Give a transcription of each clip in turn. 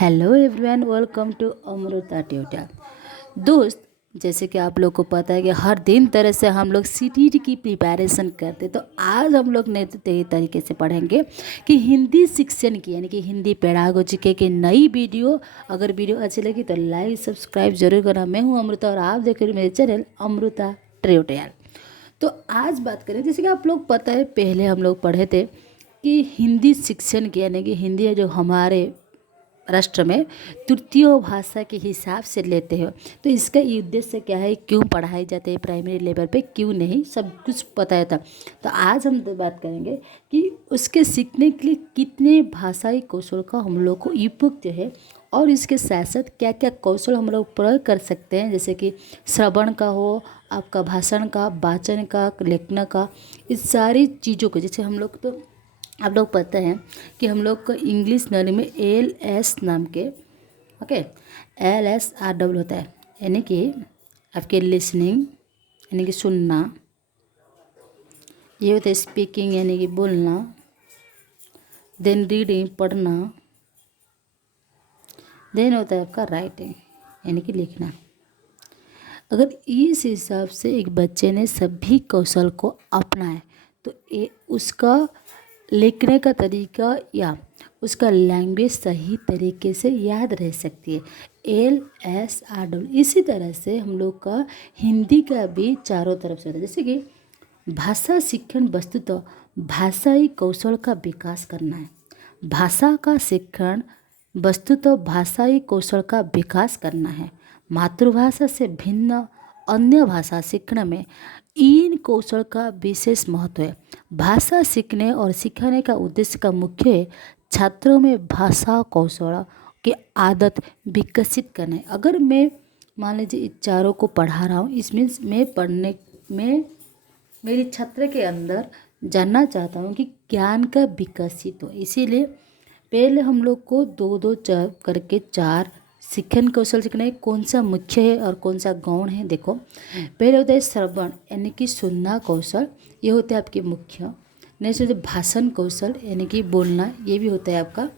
Hello everyone, welcome to Amrita tutor. दोस्त, जैसे कि आप लोग को पता है कि हर दिन तरह से हम लोग सीटीटी की प्रिपरेशन करते, तो आज हम लोग नए तरीके से पढ़ेंगे कि हिंदी शिक्षण की यानी कि हिंदी पेडागोजी के नई वीडियो। अगर वीडियो अच्छी लगी तो लाइक सब्सक्राइब जरूर करना। मैं हूँ अमृता और आप देख रहे हो मेरे चैनल अमृता ट्यूटर। तो आज बात करें, जैसे कि आप लोग पता है पहले हम लोग पढ़े थे कि हिंदी शिक्षण की यानी कि हिंदी है जो हमारे राष्ट्र में तृतीय भाषा के हिसाब से लेते हो, तो इसका ये उद्देश्य क्या है, क्यों पढ़ाई जाती है प्राइमरी लेवल पे, क्यों नहीं, सब कुछ पता था। तो आज हम बात करेंगे कि उसके सीखने के लिए कितने भाषाई कौशल का हम लोग को उपयुक्त है और इसके साथ साथ क्या क्या कौशल हम लोग प्रयोग कर सकते हैं, जैसे कि श्रवण का हो, आपका भाषण का, वाचन का, लेखन का, इस सारी चीज़ों को। जैसे हम लोग तो आप लोग पता है कि हम लोग को इंग्लिश लर्निंग में ALS नाम के LSRW होता है, यानी कि आपके लिसनिंग यानी कि सुनना, ये होता है स्पीकिंग यानी कि बोलना, देन रीडिंग पढ़ना, देन होता है आपका राइटिंग यानी कि लिखना। अगर इस हिसाब से एक बच्चे ने सभी कौशल को अपनाए तो उसका लिखने का तरीका या उसका लैंग्वेज सही तरीके से याद रह सकती है। LSRW। इसी तरह से हम लोग का हिंदी का भी चारों तरफ से होता है, जैसे कि भाषा शिक्षण वस्तुतः भाषाई कौशल का विकास करना है। भाषा का शिक्षण वस्तुतः भाषाई कौशल का विकास करना है। मातृभाषा से भिन्न अन्य भाषा सीखने में इन कौशल का विशेष महत्व है। भाषा सीखने और सिखाने का उद्देश्य का मुख्य है छात्रों में भाषा कौशल की आदत विकसित करना है। अगर मैं मान लीजिए इन चारों को पढ़ा रहा हूँ, इसमें मैं पढ़ने में मेरी छात्र के अंदर जानना चाहता हूँ कि ज्ञान का विकसित हो, इसीलिए पहले हम लोग को दो दो चार करके चार शिक्षण कौशल सीखना है। कौन सा मुख्य है और कौन सा गौण है, देखो पहले होता है श्रवण यानी कि सुनना कौशल, ये होता है आपके मुख्य। नेक्स्ट होता है भाषण कौशल यानी कि बोलना, ये भी होता है आपका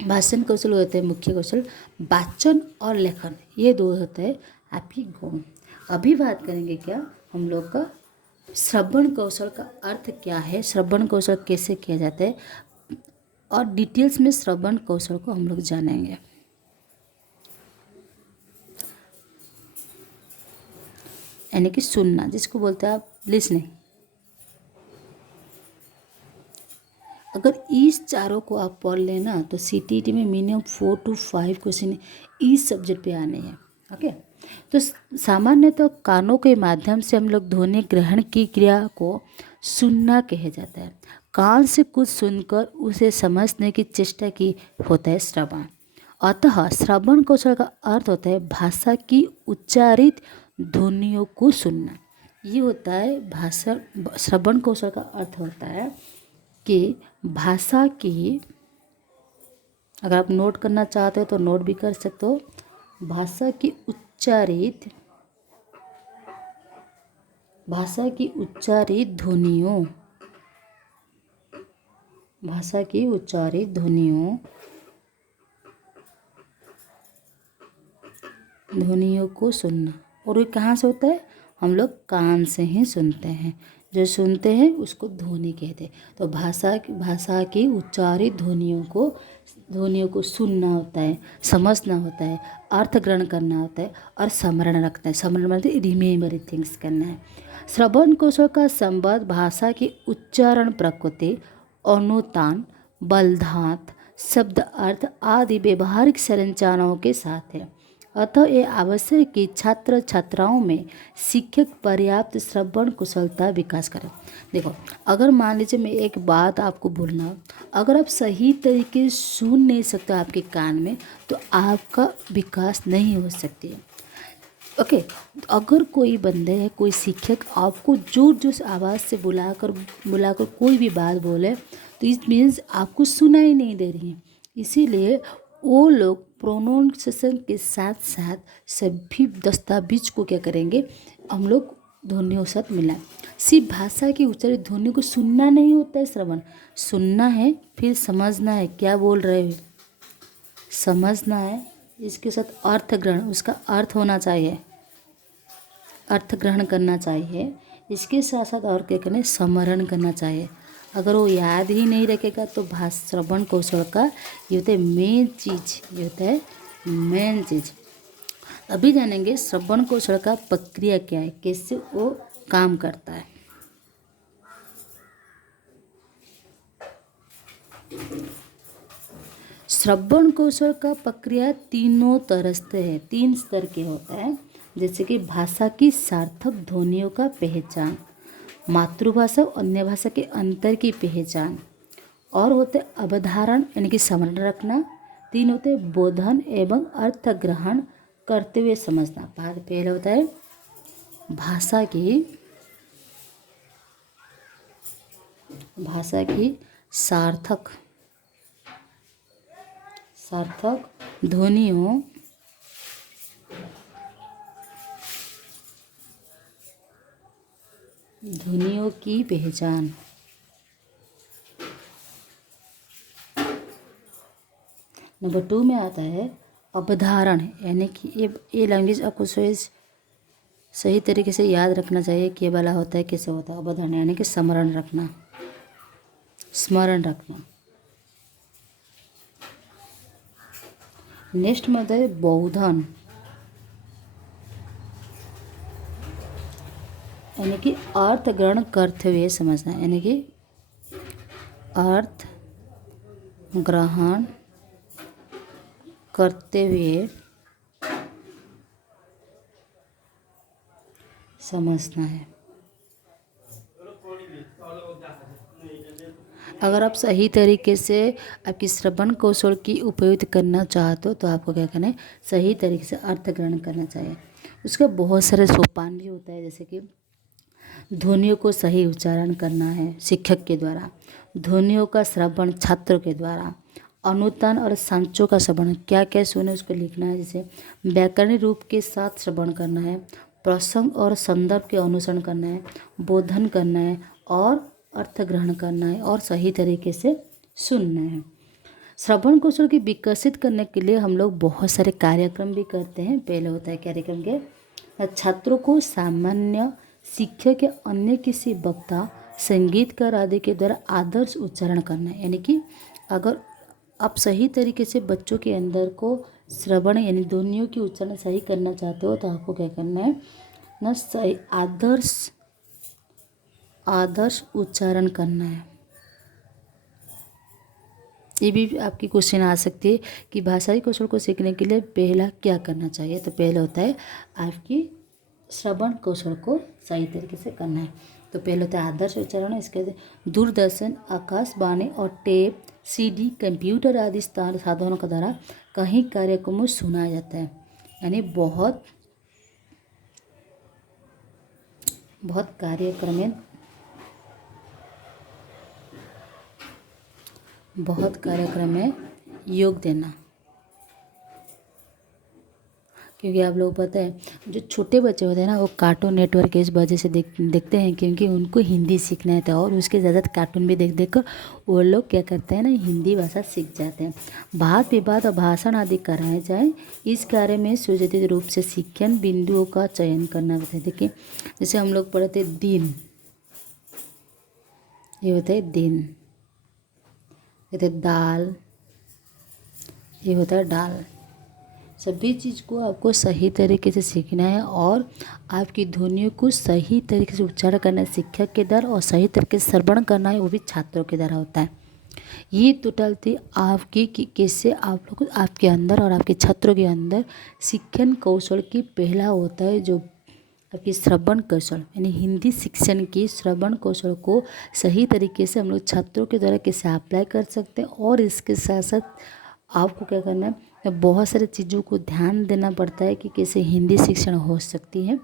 भाषण कौशल होता है मुख्य कौशल। वाचन और लेखन, ये दो होता है आपकी गौण। अभी बात करेंगे क्या हम लोग का श्रवण कौशल का अर्थ क्या है, श्रवण कौशल कैसे किया जाता है, और डिटेल्स में श्रवण कौशल को हम लोग जानेंगे। यानी कि सुनना, जिसको बोलते हैं आप लिसनिंग। अगर इस चारों को आप पढ़ लेना तो CTT में मिनिमम 4 to 5 क्वेश्चन इस सब्जेक्ट पे आने हैं। ओके, तो सामान्यतः कानों के माध्यम से हम लोग ध्वनि ग्रहण की क्रिया को सुनना कहा जाता है। कान से कुछ सुनकर उसे समझने की चेष्टा की होता है श्रवण। अतः श्रवण कौशल का अर्थ होता है भाषा की उच्चारित ध्वनियों को सुनना। ये होता है भाषा। श्रवण कौशल का अर्थ होता है कि भाषा की, अगर आप नोट करना चाहते हो तो नोट भी कर सकते हो, भाषा की उच्चारित ध्वनियों, भाषा की उच्चारित ध्वनियों को सुनना। और ये कहाँ से होता है, हम लोग कान से ही सुनते हैं, जो सुनते हैं उसको ध्वनि कहते हैं। तो भाषा की उच्चारित ध्वनियों को सुनना होता है, समझना होता है, अर्थ ग्रहण करना होता है और स्मरण रखना है। स्मरण मतलब रिमेम्बर थिंग्स करना है। श्रवण कौशल का संबंध भाषा की उच्चारण प्रकृति, अनुतान, बलधात, शब्द अर्थ आदि व्यवहारिक संरचनाओं के साथ है। अतः ये आवश्यक है कि छात्र छात्राओं में शिक्षक पर्याप्त श्रवण कुशलता विकास करें। देखो, अगर मान लीजिए मैं एक बात आपको बोलना, अगर आप सही तरीके से सुन नहीं सकते आपके कान में, तो आपका विकास नहीं हो सकती है। ओके, अगर कोई बंदे है, कोई शिक्षक आपको जोर जोर से आवाज़ से बुलाकर कोई भी बात बोले, तो इट मीन्स आपको सुनाई नहीं दे रही है। इसीलिए वो लोग प्रोनाउंसिएशन के साथ साथ सभी दस्तावेज को क्या करेंगे, हम लोग ध्वनियों के साथ मिलाएं। सिर्फ भाषा की उच्चारित ध्वनि को सुनना नहीं होता है श्रवण, सुनना है फिर समझना है क्या बोल रहे हो, समझना है, इसके साथ अर्थ ग्रहण, उसका अर्थ होना चाहिए, अर्थ ग्रहण करना चाहिए। इसके साथ साथ और क्या करना है, स्मरण करना चाहिए। अगर वो याद ही नहीं रखेगा तो श्रवण कौशल का ये होता है मेन चीज़, ये होता है मेन चीज़। अभी जानेंगे श्रवण कौशल का प्रक्रिया क्या है, कैसे वो काम करता है। श्रवण कौशल का प्रक्रिया तीनों तरह से है, 3 स्तर के होता है। जैसे कि भाषा की सार्थक ध्वनियों का पहचान, मातृभाषा और अन्य भाषा के अंतर की पहचान, और होते अवधारण यानी कि स्मरण रखना। 3 होते बोधन एवं अर्थ ग्रहण करते हुए समझना। पहले होता है भाषा की सार्थक ध्वनियों की पहचान। नंबर 2 में आता है अवधारण, यानी कि ये लैंग्वेज आपको सही तरीके से याद रखना चाहिए, क्या वाला होता है, कैसे होता है। अवधारण यानी कि स्मरण रखना। नेक्स्ट में आता है बोधन, यानी कि अर्थ ग्रहण करते हुए समझना, यानी कि अर्थ ग्रहण करते हुए समझना है। अगर आप सही तरीके से आपकी श्रवण कौशल की उपयोग करना चाहते हो तो आपको क्या करना है, सही तरीके से अर्थ ग्रहण करना चाहिए। उसका बहुत सारे सोपान भी होता है, जैसे कि ध्वनियों को सही उच्चारण करना है शिक्षक के द्वारा, ध्वनियों का श्रवण छात्रों के द्वारा, अनुतान और सांचों का श्रवण, क्या क्या सुने उसको लिखना है। जैसे व्याकरणिक रूप के साथ श्रवण करना है, प्रसंग और संदर्भ के अनुसरण करना है, बोधन करना है और अर्थ ग्रहण करना है और सही तरीके से सुनना है। श्रवण कौशल की विकसित करने के लिए हम लोग बहुत सारे कार्यक्रम भी करते हैं। पहले होता है कार्यक्रम के छात्रों को सामान्य शिक्षक या अन्य किसी वक्ता, संगीतकार आदि के द्वारा आदर्श उच्चारण करना है। यानी कि अगर आप सही तरीके से बच्चों के अंदर को श्रवण यानी ध्वनियों की उच्चारण सही करना चाहते हो तो आपको क्या करना है ना, सही आदर्श उच्चारण करना है। ये भी आपकी क्वेश्चन आ सकती है कि भाषाई कौशल को सीखने के लिए पहला क्या करना चाहिए। तो पहले होता है आपकी श्रवण कौशल को सही तरीके से करना है। तो पहले होता है आदर्श उच्चारण, इसके बाद दूरदर्शन, आकाशवाणी और टेप, सीडी, कंप्यूटर आदि साधनों के द्वारा कहीं कार्यक्रमों सुना जाता है। यानी बहुत कार्यक्रम में योग देना। क्योंकि आप लोग पता है जो छोटे बच्चे होते हैं ना, वो कार्टून नेटवर्क की इस वजह से देखते हैं, क्योंकि उनको हिंदी सीखना था और उसके ज़्यादा कार्टून भी देख कर वो लोग क्या करते हैं ना, हिंदी भाषा सीख जाते हैं। वाद विवाद और भाषण आदि कराए जाए, इस कार्य में सुयोजित रूप से शिक्षण बिंदुओं का चयन करना होता है। देखिए जैसे हम लोग पढ़ते दिन, ये होता है दिन, ये दाल, ये होता है डाल। सभी चीज़ को आपको सही तरीके से सीखना है और आपकी ध्वनियों को सही तरीके से उच्चारण करना है शिक्षक के द्वारा, और सही तरीके से श्रवण करना है वो भी छात्रों के द्वारा होता है। ये टोटल थी आपकी कि कैसे आप लोग आपके अंदर और आपके छात्रों के अंदर शिक्षण कौशल की पहला होता है जो आपकी श्रवण कौशल, यानी हिंदी शिक्षण की श्रवण कौशल को सही तरीके से हम लोग छात्रों के द्वारा कैसे अप्लाई कर सकते हैं। और इसके साथ साथ आपको क्या करना है, बहुत सारी चीज़ों को ध्यान देना पड़ता है कि कैसे हिंदी शिक्षण हो सकती है।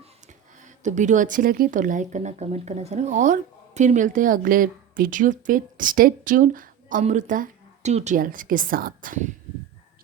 तो वीडियो अच्छी लगी तो लाइक करना, कमेंट करना चाहिए, और फिर मिलते हैं अगले वीडियो पे। स्टे ट्यून अमृता ट्यूटोरियल के साथ।